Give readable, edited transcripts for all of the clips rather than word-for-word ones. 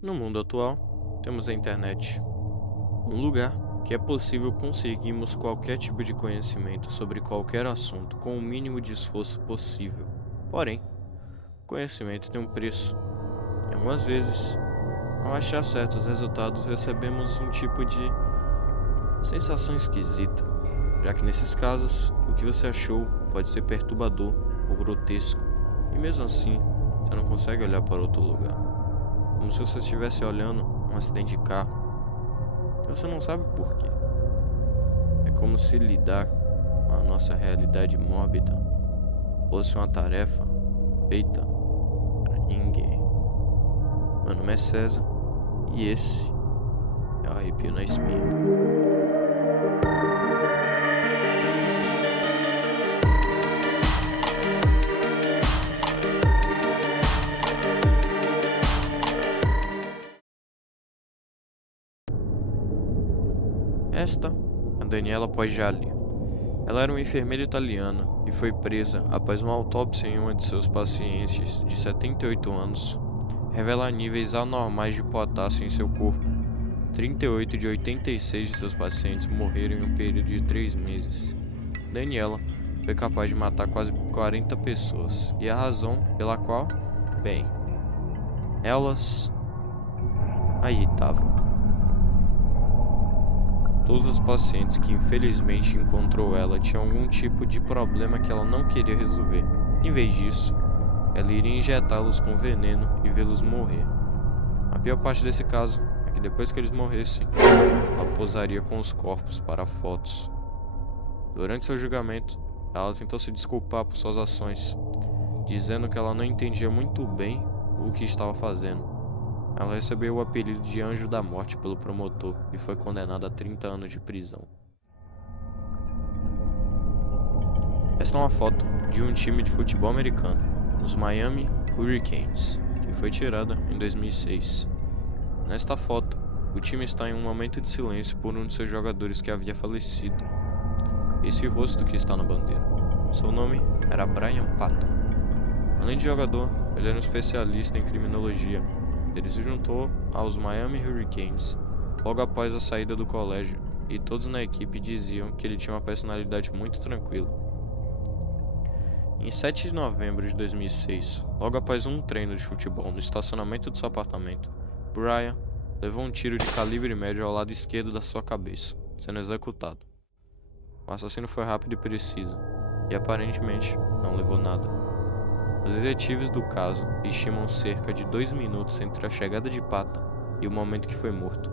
No mundo atual, temos a internet, um lugar que é possível conseguirmos qualquer tipo de conhecimento sobre qualquer assunto com o mínimo de esforço possível. Porém, o conhecimento tem um preço. E algumas vezes, ao achar certos resultados, recebemos um tipo de sensação esquisita, já que nesses casos, o que você achou pode ser perturbador ou grotesco, e mesmo assim, você não consegue olhar para outro lugar. Como se você estivesse olhando um acidente de carro, e você não sabe por quê. É como se lidar com a nossa realidade mórbida fosse uma tarefa feita para ninguém. Meu nome é César e esse é o Arrepio na Espinha. Esta é a Daniela Poggiali. Ela era uma enfermeira italiana e foi presa após uma autópsia em uma de seus pacientes de 78 anos revelar níveis anormais de potássio em seu corpo. 38 de 86 de seus pacientes morreram em um período de 3 meses. Daniela foi capaz de matar quase 40 pessoas, e a razão pela qual? Bem, elas a irritavam. Todos os pacientes que infelizmente encontrou ela tinham algum tipo de problema que ela não queria resolver. Em vez disso, ela iria injetá-los com veneno e vê-los morrer. A pior parte desse caso é que depois que eles morressem, ela posaria com os corpos para fotos. Durante seu julgamento, ela tentou se desculpar por suas ações, dizendo que ela não entendia muito bem o que estava fazendo. Ela recebeu o apelido de Anjo da Morte pelo promotor e foi condenada a 30 anos de prisão. Esta é uma foto de um time de futebol americano, os Miami Hurricanes, que foi tirada em 2006. Nesta foto, o time está em um momento de silêncio por um de seus jogadores que havia falecido. Esse rosto que está na bandeira. Seu nome era Brian Patton. Além de jogador, ele era um especialista em criminologia. Ele se juntou aos Miami Hurricanes logo após a saída do colégio, e todos na equipe diziam que ele tinha uma personalidade muito tranquila. Em 7 de novembro de 2006, logo após um treino de futebol no estacionamento do seu apartamento, Brian levou um tiro de calibre médio ao lado esquerdo da sua cabeça, sendo executado. O assassino foi rápido e preciso, e aparentemente não levou nada. Os detetives do caso estimam cerca de 2 minutos entre a chegada de Patton e o momento que foi morto.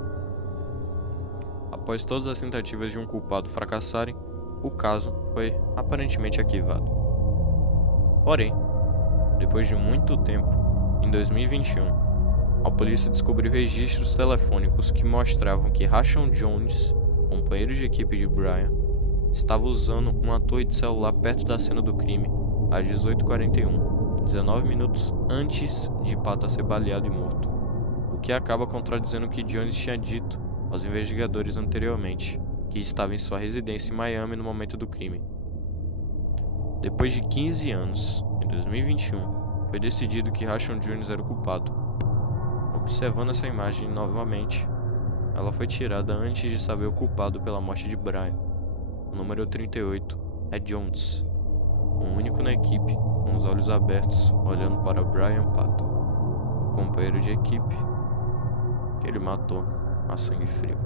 Após todas as tentativas de um culpado fracassarem, o caso foi aparentemente arquivado. Porém, depois de muito tempo, em 2021, a polícia descobriu registros telefônicos que mostravam que Rashon Jones, companheiro de equipe de Brian, estava usando uma torre de celular perto da cena do crime às 18h41. 19 minutos antes de Patton ser baleado e morto, o que acaba contradizendo o que Jones tinha dito aos investigadores anteriormente, que estava em sua residência em Miami no momento do crime. Depois de 15 anos, em 2021, foi decidido que Rashon Jones era o culpado. Observando essa imagem novamente, ela foi tirada antes de saber o culpado pela morte de Brian. O número 38 é Jones, um único na equipe, com os olhos abertos, olhando para Brian Patton, o companheiro de equipe que ele matou a sangue frio.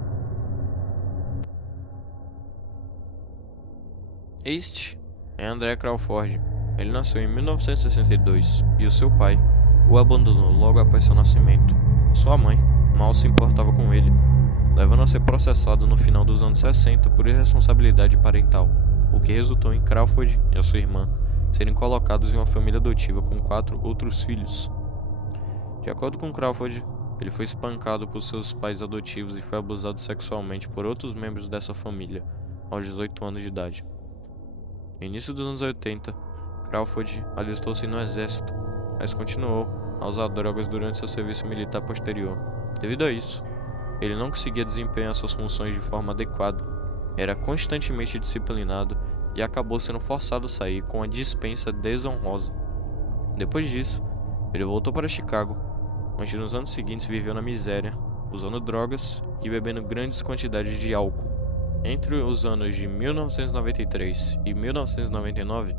Este é André Crawford. Ele nasceu em 1962 e o seu pai o abandonou logo após seu nascimento. Sua mãe mal se importava com ele, levando a ser processado no final dos anos 60 por irresponsabilidade parental, o que resultou em Crawford e a sua irmã serem colocados em uma família adotiva com 4 outros filhos. De acordo com Crawford, ele foi espancado por seus pais adotivos e foi abusado sexualmente por outros membros dessa família aos 18 anos de idade. No início dos anos 80, Crawford alistou-se no exército, mas continuou a usar drogas durante seu serviço militar posterior. Devido a isso, ele não conseguia desempenhar suas funções de forma adequada, era constantemente disciplinado e acabou sendo forçado a sair com uma dispensa desonrosa. Depois disso, ele voltou para Chicago, onde nos anos seguintes viveu na miséria, usando drogas e bebendo grandes quantidades de álcool. Entre os anos de 1993 e 1999,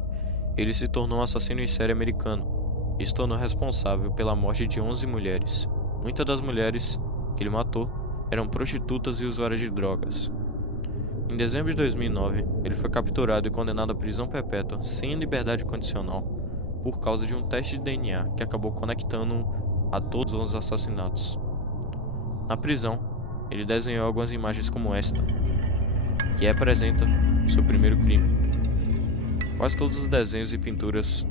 ele se tornou um assassino em série americano e se tornou responsável pela morte de 11 mulheres. Muitas das mulheres que ele matou eram prostitutas e usuárias de drogas. Em dezembro de 2009, ele foi capturado e condenado à prisão perpétua sem liberdade condicional por causa de um teste de DNA que acabou conectando-o a todos os assassinatos. Na prisão, ele desenhou algumas imagens como esta, que representa o seu primeiro crime. Quase todos os desenhos e pinturas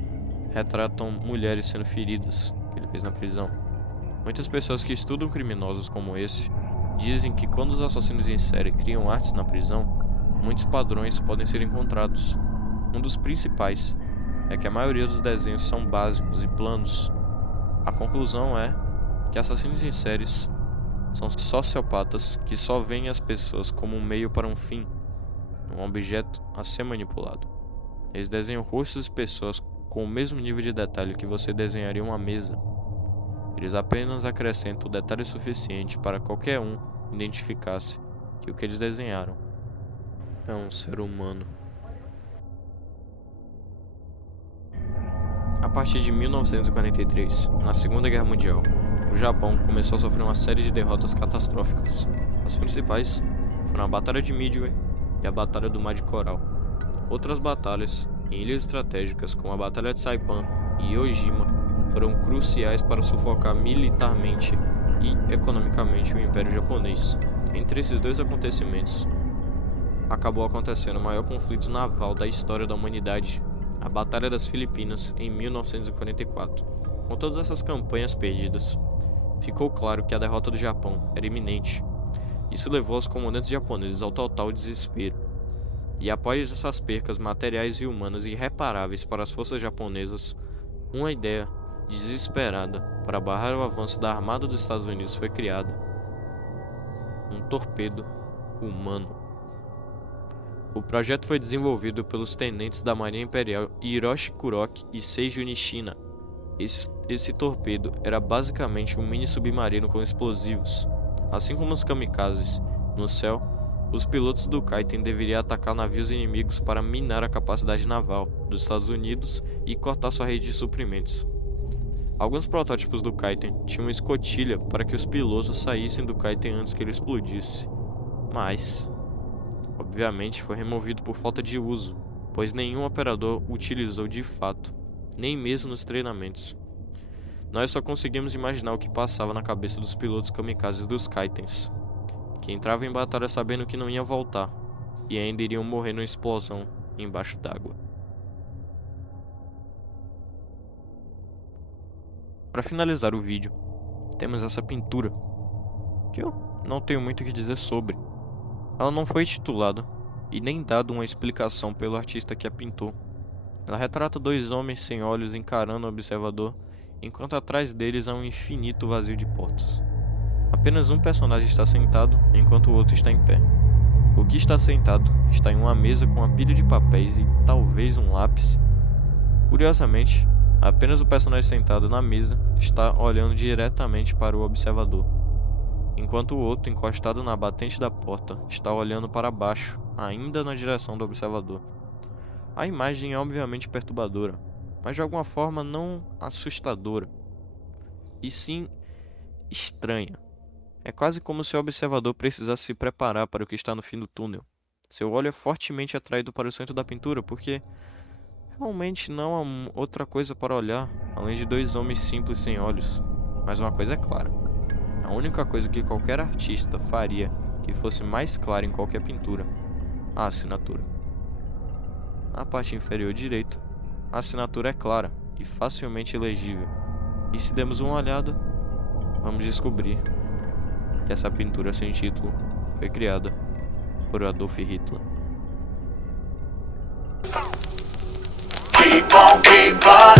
retratam mulheres sendo feridas que ele fez na prisão. Muitas pessoas que estudam criminosos como esse dizem que quando os assassinos em série criam artes na prisão, muitos padrões podem ser encontrados. Um dos principais é que a maioria dos desenhos são básicos e planos. A conclusão é que assassinos em séries são sociopatas que só veem as pessoas como um meio para um fim, um objeto a ser manipulado. Eles desenham rostos de pessoas com o mesmo nível de detalhe que você desenharia uma mesa. Eles apenas acrescentam o detalhe suficiente para qualquer um identificasse que o que eles desenharam é um ser humano. A partir de 1943, na Segunda Guerra Mundial, o Japão começou a sofrer uma série de derrotas catastróficas. As principais foram a Batalha de Midway e a Batalha do Mar de Coral. Outras batalhas em ilhas estratégicas, como a Batalha de Saipan e Iwo Jima, foram cruciais para sufocar militarmente e economicamente o Império Japonês. Entre esses dois acontecimentos, acabou acontecendo o maior conflito naval da história da humanidade, a Batalha das Filipinas, em 1944. Com todas essas campanhas perdidas, ficou claro que a derrota do Japão era iminente. Isso levou os comandantes japoneses ao total desespero. E após essas percas materiais e humanas irreparáveis para as forças japonesas, uma ideia desesperada para barrar o avanço da Armada dos Estados Unidos foi criada: um torpedo humano. O projeto foi desenvolvido pelos tenentes da Marinha Imperial Hiroshi Kuroki e Seiji Nishina. Esse torpedo era basicamente um mini submarino com explosivos. Assim como os kamikazes no céu, os pilotos do Kaiten deveriam atacar navios inimigos para minar a capacidade naval dos Estados Unidos e cortar sua rede de suprimentos. Alguns protótipos do Kaiten tinham uma escotilha para que os pilotos saíssem do Kaiten antes que ele explodisse, mas, obviamente, foi removido por falta de uso, pois nenhum operador utilizou de fato, nem mesmo nos treinamentos. Nós só conseguimos imaginar o que passava na cabeça dos pilotos kamikazes dos Kaitens, que entravam em batalha sabendo que não ia voltar e ainda iriam morrer numa explosão embaixo d'água. Para finalizar o vídeo, temos essa pintura, que eu não tenho muito o que dizer sobre. Ela não foi titulada e nem dado uma explicação pelo artista que a pintou. Ela retrata dois homens sem olhos encarando o observador, enquanto atrás deles há um infinito vazio de portas. Apenas um personagem está sentado, enquanto o outro está em pé. O que está sentado está em uma mesa com uma pilha de papéis e talvez um lápis. Curiosamente, apenas o personagem sentado na mesa está olhando diretamente para o observador, enquanto o outro, encostado na batente da porta, está olhando para baixo, ainda na direção do observador. A imagem é obviamente perturbadora, mas de alguma forma não assustadora, e sim estranha. É quase como se o observador precisasse se preparar para o que está no fim do túnel. Seu olho é fortemente atraído para o centro da pintura, porque realmente não há outra coisa para olhar, além de dois homens simples sem olhos. Mas uma coisa é clara: a única coisa que qualquer artista faria que fosse mais clara em qualquer pintura: a assinatura. Na parte inferior direita, a assinatura é clara e facilmente legível. E se demos uma olhada, vamos descobrir que essa pintura sem título foi criada por Adolf Hitler. Keep on, keep on.